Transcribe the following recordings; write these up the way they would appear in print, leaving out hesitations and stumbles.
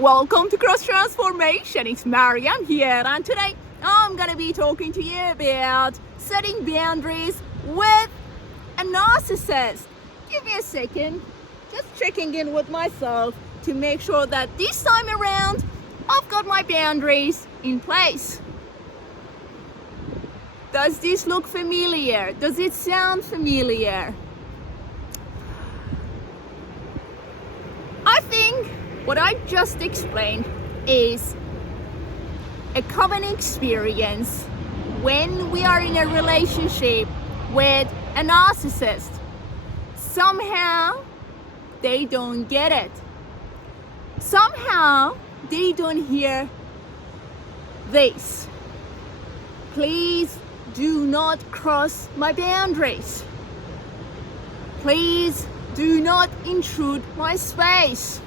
Welcome to Cross Transformation. It's Mariam here, and today I'm gonna be talking to you about setting boundaries with a narcissist. Give me a second, just checking in with myself to make sure that this time around I've got my boundaries in place. Does this look familiar? Does it sound familiar? I think what I just explained is a common experience when we are in a relationship with a narcissist. Somehow they don't get it. Somehow they don't hear this. Please do not cross my boundaries. Please do not intrude my space.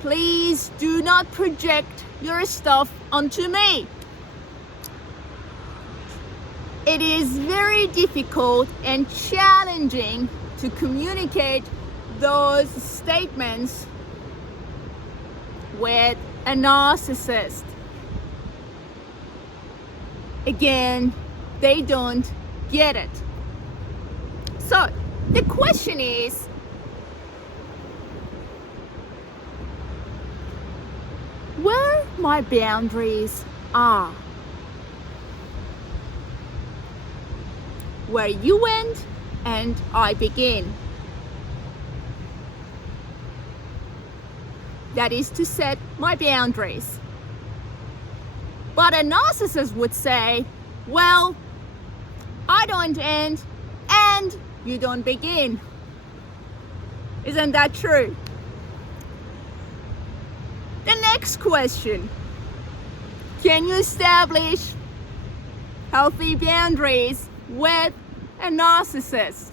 Please do not project your stuff onto me. It is very difficult and challenging to communicate those statements with a narcissist. Again, they don't get it. So the question is, where my boundaries are, where you end and I begin. That is to set my boundaries. But a narcissist would say, well, I don't end and you don't begin. Isn't that true? The next question: can you establish healthy boundaries with a narcissist?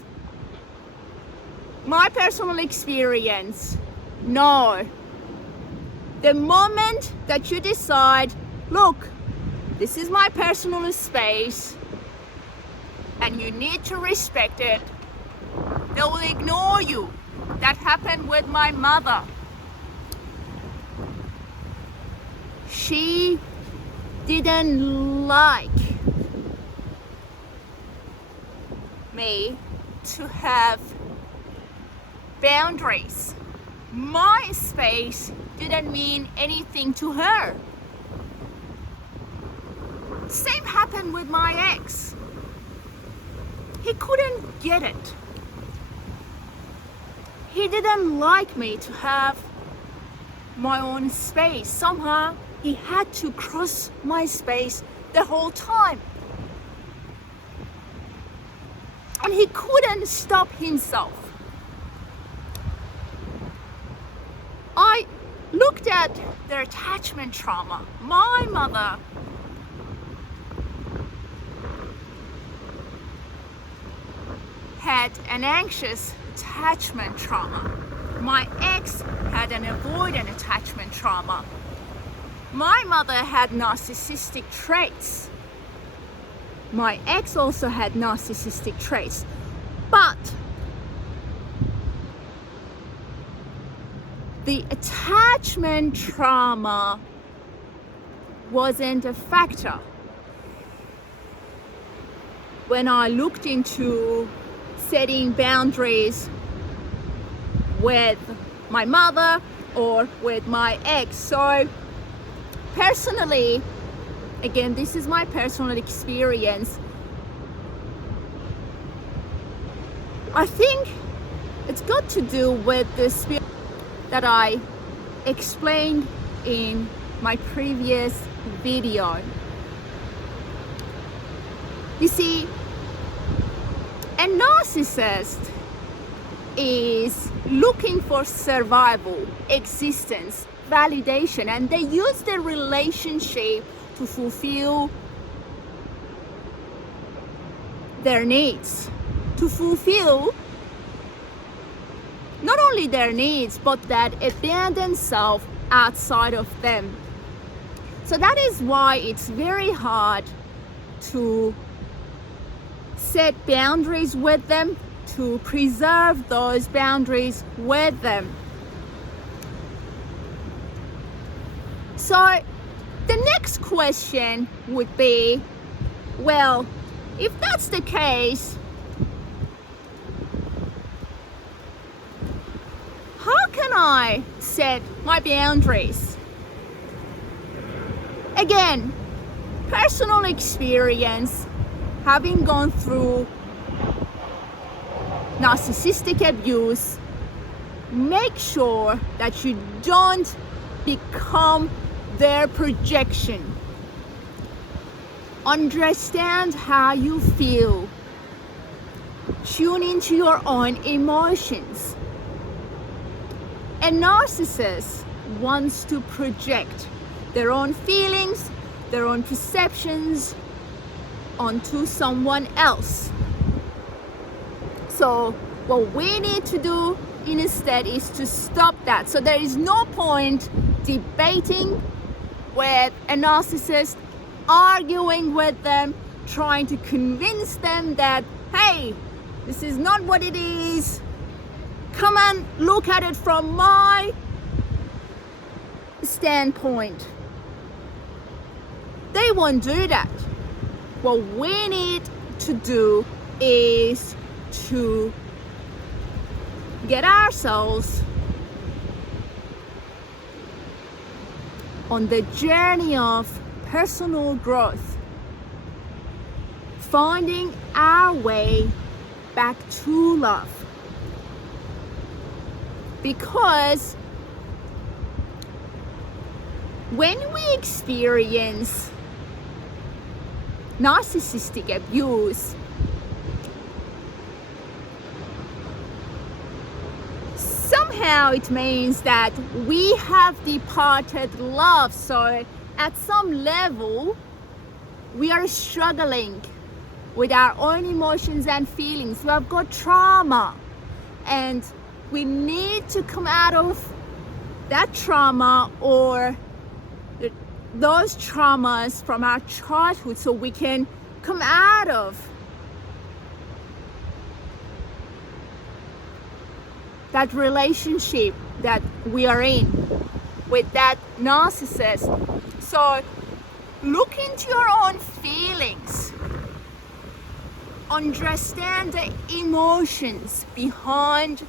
My personal experience, no. The moment that you decide, look, this is my personal space and you need to respect it, they will ignore you. That happened with my mother. She didn't like me to have boundaries. My space didn't mean anything to her. Same happened with my ex. He couldn't get it. He didn't like me to have my own space. Somehow he had to cross my space the whole time. And he couldn't stop himself. I looked at their attachment trauma. My mother had an anxious attachment trauma. My ex had an avoidant attachment trauma. My mother had narcissistic traits. My ex also had narcissistic traits. But the attachment trauma wasn't a factor. When I looked into setting boundaries with my mother or with my ex. So personally, again, this is my personal experience. I think it's got to do with the spirit that I explained in my previous video. You see, a narcissist is looking for survival, existence, validation, and they use their relationship to fulfill their needs, to fulfill not only their needs, but that abandoned self outside of them. So that is why it's very hard to set boundaries with them, to preserve those boundaries with them. So the next question would be, well, if that's the case, how can I set my boundaries? Again, personal experience, having gone through narcissistic abuse, make sure that you don't become their projection. Understand how you feel. Tune into your own emotions. A narcissist wants to project their own feelings, their own perceptions onto someone else. So what we need to do instead is to stop that. So there is no point debating with a narcissist, arguing with them, trying to convince them that, hey, this is not what it is. Come and look at it from my standpoint. They won't do that. What we need to do is to get ourselves on the journey of personal growth, finding our way back to love. Because when we experience narcissistic abuse, somehow it means that we have departed love. So at some level, we are struggling with our own emotions and feelings. We have got trauma, and we need to come out of that trauma or those traumas from our childhood so we can come out of that relationship that we are in with that narcissist. So look into your own feelings. Understand the emotions behind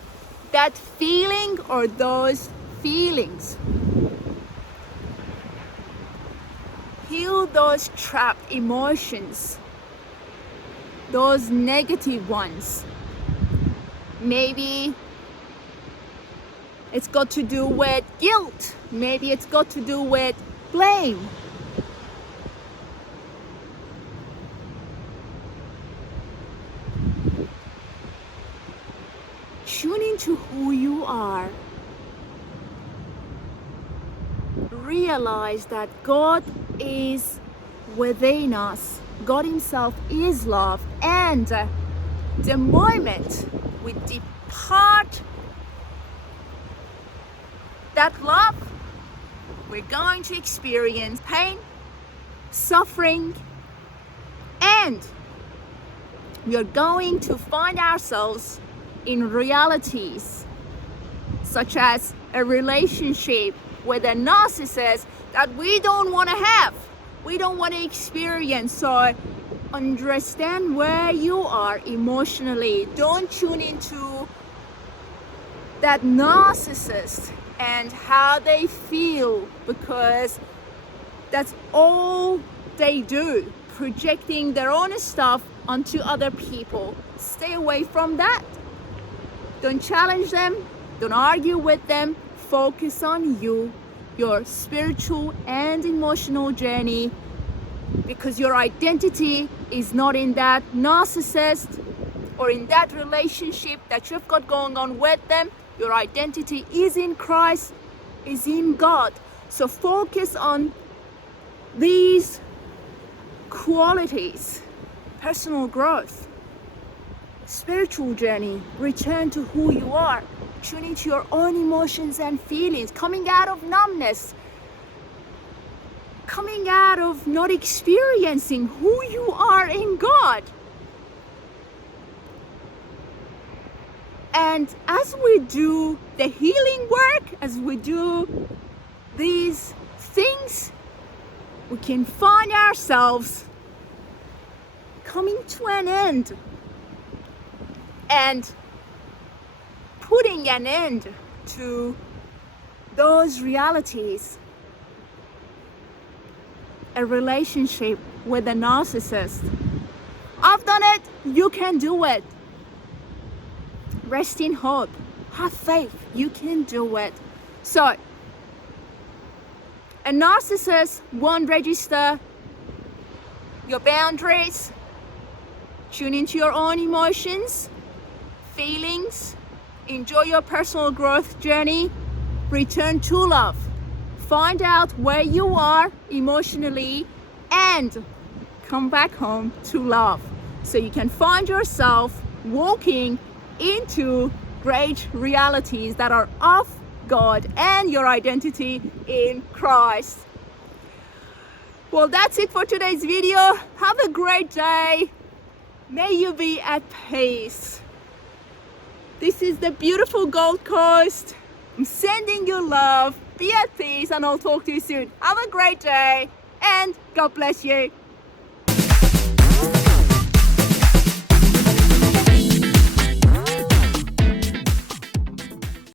that feeling or those feelings. Heal those trapped emotions, those negative ones. Maybe it's got to do with guilt. Maybe it's got to do with blame. Tune into who you are. Realize that God is within us. God Himself is love. And the moment we depart that love, we're going to experience pain, suffering, and we are going to find ourselves in realities such as a relationship with a narcissist that we don't want to have, we don't want to experience. So understand where you are emotionally. Don't tune into that narcissist and how they feel, because that's all they do, projecting their own stuff onto other people. Stay away from that. Don't challenge them, don't argue with them. Focus on you, your spiritual and emotional journey, because your identity is not in that narcissist or in that relationship that you've got going on with them. Your identity is in Christ, is in God. So focus on these qualities: personal growth, spiritual journey, return to who you are, tune into your own emotions and feelings, coming out of numbness, coming out of not experiencing who you are in God. And as we do the healing work, as we do these things we can find ourselves coming to an end and putting an end to those realities. A relationship with a narcissist. I've done it, you can do it. Rest in hope, have faith, you can do it. So, a narcissist won't register your boundaries. Tune into your own emotions, feelings, enjoy your personal growth journey, return to love. Find out where you are emotionally and come back home to love so you can find yourself walking into great realities that are of God and your identity in Christ. Well, that's it for today's video. Have a great day. May you be at peace. This is the beautiful Gold Coast. I'm sending you love. Be at peace, and I'll talk to you soon. Have a great day and God bless you.